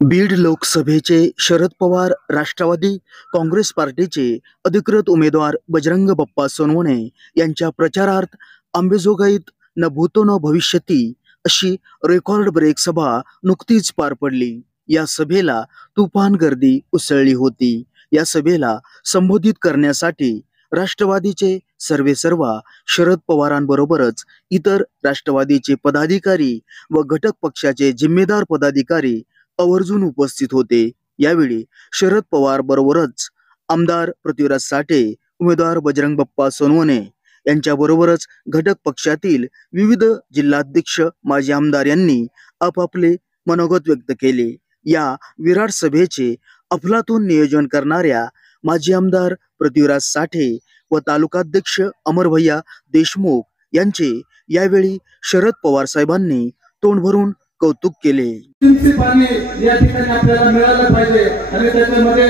बीड लोकसभेचे शरद पवार राष्ट्रवादी काँग्रेस पार्टीचे अधिकृत उमेदवार बजरंग बाप्पा सोनवणे यांच्या प्रचारार्थ अंबेजोगाईत न भूतो न भविष्यती अशी रेकॉर्ड ब्रेक सभा नुकतीच पार पडली। या सभेला तुफान गर्दी उसळली होती। या सभेला संबोधित करण्यासाठी राष्ट्रवादीचे सर्वेसर्वा शरद पवारांबरोबरच इतर राष्ट्रवादीचे पदाधिकारी व घटक पक्षाचे जिम्मेदार पदाधिकारी आवर्जून उपस्थित होते। यावेळी शरद पवार बरोबरच आमदार पृथ्वीराज साठे, उमेदवार बजरंग बाप्पा सोनवणे यांच्या बरोबरच घटक पक्षातील विविध जिल्हाध्यक्ष, माजी आमदार यांनी आपापले मनोगत व्यक्त केले। या विराट सभेचे अफलातून नियोजन करणाऱ्या माजी आमदार पृथ्वीराज साठे व तालुकाध्यक्ष अमरभैया देशमुख यांचे यावेळी शरद पवार साहेबांनी तोंड भरून कौतुक केले। पाणी या ठिकाणी आपल्याला मिळालं पाहिजे आणि त्याच्यामध्ये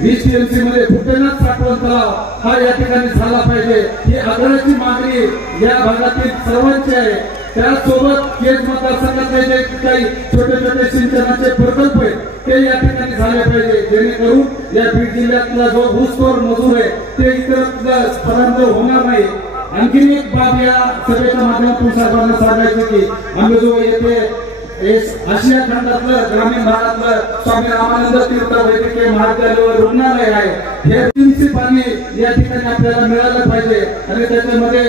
20 टीएमसी मध्ये फुटेनाच साठवण तलाव हा या ठिकाणी झाला पाहिजे। ही आग्रहाची मागणी या भागातील सर्वांची आहे। त्यासोबत केज मतदारसंघातले जे काही छोटे छोटे सिंचनाचे प्रकल्प आहेत ते या ठिकाणी झाले पाहिजे, जेणेकरून या बीड जिल्ह्यातला जो ऊसतोड मजूर आहे ते इतर स्थलांतर होणार नाही। आणखी एक बाब या सभेच्या माध्यमातून सर्वांना सांगायचं की अंबेजोगाई येथे आशिया खंडातलं ग्रामीण भागातलं स्वामी रामानंद तीर्थ वैद्यकीय महाविद्यालय व रुग्णालय आहे। हे टीएमसी पाणी या ठिकाणी आपल्याला मिळालं पाहिजे आणि त्याच्यामध्ये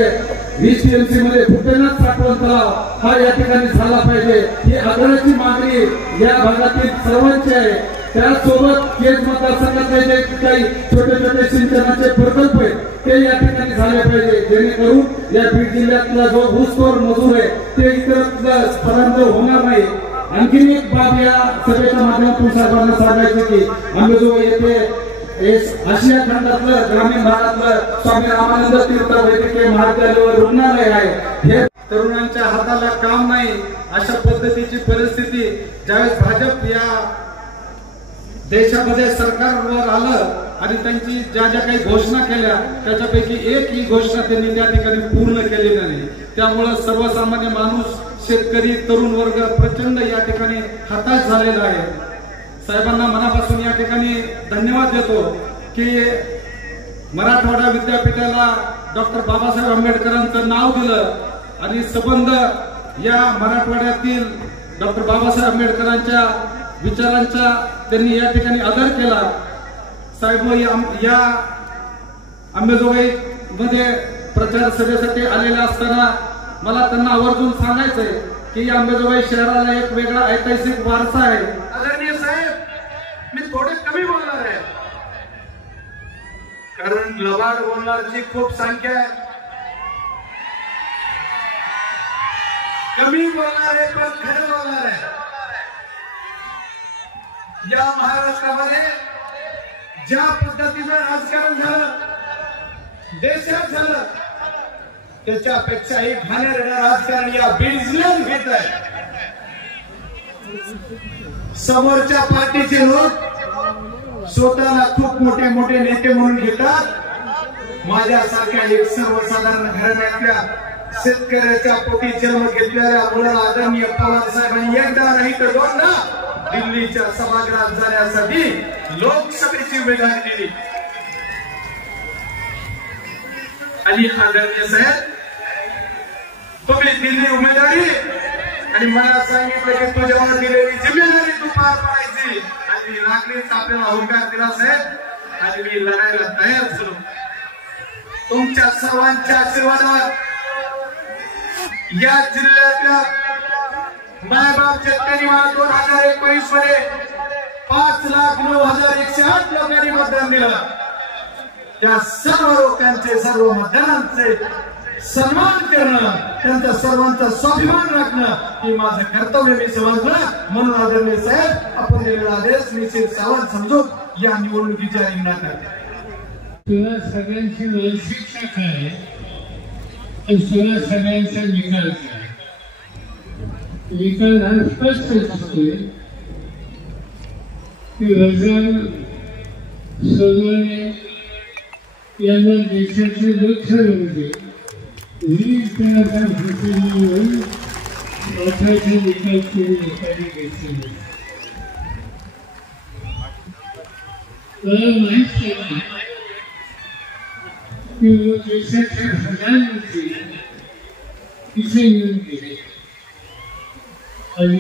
20 टीएमसी मध्ये फुटेनाच साठवण तलाव हा या ठिकाणी झाला पाहिजे। ही आग्रहाची मागणी या भागातील सर्वांची आहे। त्यासोबत केज मतदारसंघातले जे काही छोटे छोटे सिंचनाचे प्रकल्प आहेत ते या ठिकाणी झाले पाहिजे, जेणेकरून या बीड जिल्ह्यातला जो ऊसतोड मजूर आहे ते इतर स्थलांतर होणार नाही। आणखी एक बाब या सभेच्या माध्यमातून सर्वांना सांगायचं की अंबेजोगाई येथे आशिया खंडातलं ग्रामीण भागातलं स्वामी रामानंद तीर्थ वैद्यकीय महाविद्यालय व रुग्णालय आहे। हे तरुणांच्या हाताला काम नाही अशा पद्धतीची परिस्थिती ज्यावेळेस भाजप या देशामध्ये सरकारवर आलं आणि त्यांची ज्या ज्या काही घोषणा केल्या त्याच्यापैकी एक ही घोषणा त्यांनी त्या ठिकाणी पूर्ण केलेली नाही। त्यामुळे सर्वसामान्य माणूस, शेतकरी, तरुण वर्ग प्रचंड या ठिकाणी हताश झालेला आहे। साहेबांना मनापासून या ठिकाणी धन्यवाद देतो की मराठवाडा विद्यापीठाला डॉक्टर बाबासाहेब आंबेडकरांचं नाव दिलं आणि संबंध या मराठवाड्यातील डॉक्टर बाबासाहेब आंबेडकरांच्या विचारांचा त्यांनी या ठिकाणी आदर केला। साहेब या अंबेजोगाई मध्ये प्रचार सभेसाठी आलेला असताना मला त्यांना आवर्जून सांगायचंय की या अंबेजोगाई शहराला एक वेगळा ऐतिहासिक वारसा आहे। आदरणीय साहेब, मी थोडे कमी बोलणार आहे कारण लबाड बोलणारची खूप संख्या आहे। कमी बोलणार आहे पण खरं बोलणार आहे। या महाराष्ट्रामध्ये ज्या पद्धतीचं राजकारण झालं, देशात झालं, त्याच्यापेक्षाही घाणेरडं राजकारण या बीड जिल्ह्यात घेत आहे। समोरच्या पार्टीचे लोक स्वतःला खूप मोठे मोठे नेते म्हणून घेतात। माझ्यासारख्या एक सर्वसाधारण घराण्यातल्या शेतकऱ्याच्या पोटी जन्म घेतलेल्या मुलाला आदरणीय पवार साहेबांनी एकदा नाही तर दोनदा दिल्लीच्या सभागृहात जाण्यासाठी लोकसभेची उमेदवारी दिली। आणि आदरणीय साहेब, तुम्ही दिल्ली उमेदवारी आणि मला सांगितलं की तुझ्यावर दिलेली जिम्मेदारी तू पार पाडायची आणि नागरिक आपल्याला होकार दिला साहेब आणि मी लढायला तयार झालो। तुमच्या सर्वांच्या आशीर्वादावर या जिल्ह्यातल्या मायबाप शेतकरी मला 2019 मध्ये 5,09,108 लोकांनी मतदान दिलं। त्या सर्व लोकांचे, सर्व मतदारांचे सन्मान करणं, त्यांचा सर्वांचा स्वाभिमान राखणं हे माझं कर्तव्य मी समजलं। म्हणून आदरणीय साहेब, आपण दिलेला आदेश मी सावंत समजून या निवडणुकीच्या रिंगणात तुला सगळ्यांची वैशिष्ट्य काय आणि तुला सगळ्यांचा निकाल काय? निकाल हा स्पष्ट दिसतोय की बजरंग सोनवणे यांना देशाचे लोकसभेमध्ये लीड करण्याचा निकाल केले लोकांनी घेतलेले मला माहीत नाही की देशाचे प्रधानमंत्री तिथे येऊन गेले आणि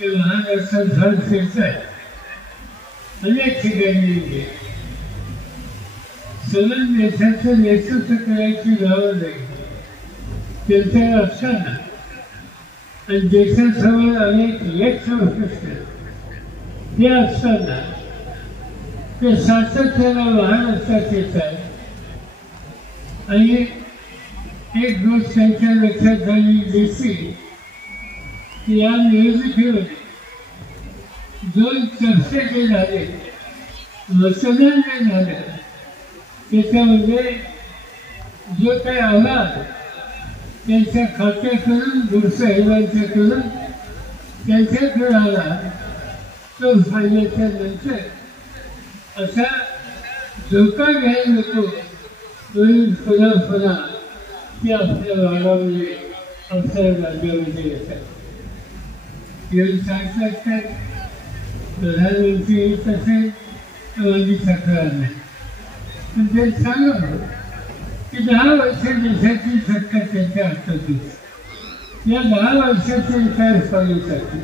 ते महाराष्ट्रात झाड फिरतात अनेक ठिकाणी गेले. सगळं देशाचं नेतृत्व करायची गावं नाही त्यांच्या असताना आणि देशासमोर अनेक लक्ष्य असतात हे असताना ते सातत्याला महाराष्ट्रात येतात आणि एक गोष्ट त्यांच्या लक्षात झाली दिसली की या निवडणुकीमध्ये दोन चर्चा जे झाले मतदान जे झालं त्याच्यामध्ये जो काही आला त्यांच्या खात्याकडून गुरुसाहेबांच्याकडून त्यांच्याकडे आला तो फायद्याच्या नंतर असा धोका घ्यायला नको पुन्हा ते आपल्या वाडामध्ये आपल्या राज्यामध्ये येतात. येऊन सांगतात काय प्रधानमंत्री तसे माझी तक्रार नाही पण ते सांगा की 10 वर्ष देशाची सत्ता त्यांच्या हातात होती. या 10 वर्षाचे काय चालूसाठी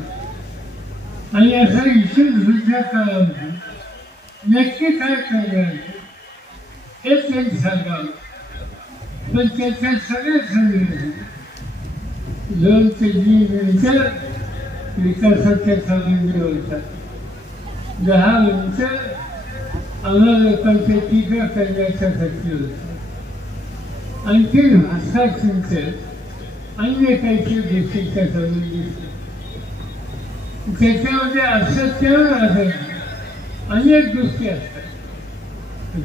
आणि असा इशूच्या काळामध्ये नक्की काय करणार हे त्यांनी सांगावं. पण त्याच्या सगळ्या संधी दोन ते नंतर विकासाच्या संबंधी होतात. 10 नंतर आम्हा लोकांच्या टीका करण्याच्यासाठी होतात. आणखी भाषाचिंतन अन्य काही गोष्टीच्या संबंधी त्याच्यामध्ये असत्यावर आधारित अनेक गोष्टी असतात.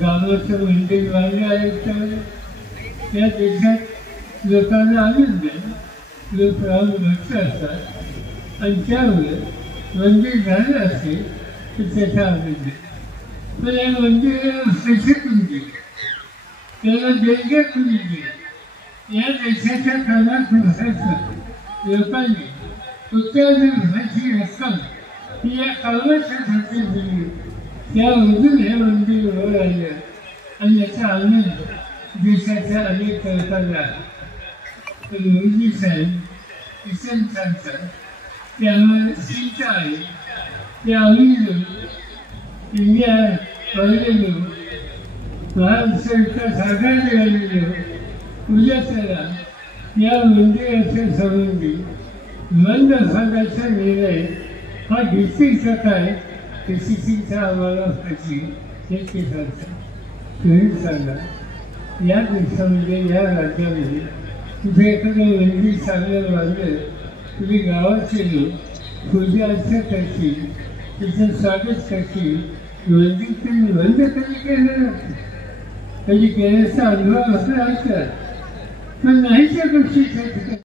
गावाचं मंदिर बांधलं आहे तर या देशात लोकांना आनंद आहे लोक राहून भक्त असतात आणि त्यामुळे मंदिर झालं असेल तर त्याचा आनंद आहे. पण या मंदिराला पैसे कोणी दिले त्याला देणग्या कोणी दिल्या या देशाच्या कानात बसायचं लोकांनी उत्तराची रक्कम ही या कामाच्यासाठी दिली त्यामधून हे मंदिर वर आलं आणि याचा आनंद देशाच्या अनेक लोकांना आहे. मोदी साहेब किसन सांगतात की आम्हाला चिंता आहे की आम्ही इंडिया पळलेलो महाराष्ट्राच्या सागराने आलेलो उद्या त्याला या मंदिराच्या संबंधी बंद भागाचा निर्णय हा घेतलीचा काय PCCचा आम्हाला पाहिजे हे ते सांगतात. तुम्ही सांगा या देशामध्ये या राज्यामध्ये कुठे एखादं मंदिर चांगलं बांधलं तुम्ही गावाचे लोक पूजा अर्चा करतील त्याचं स्वागत करतील. मंदिर तुम्ही बंद कधी केलं कधी केल्याचा अनुभव असला असतात पण नाही त्या गोष्टी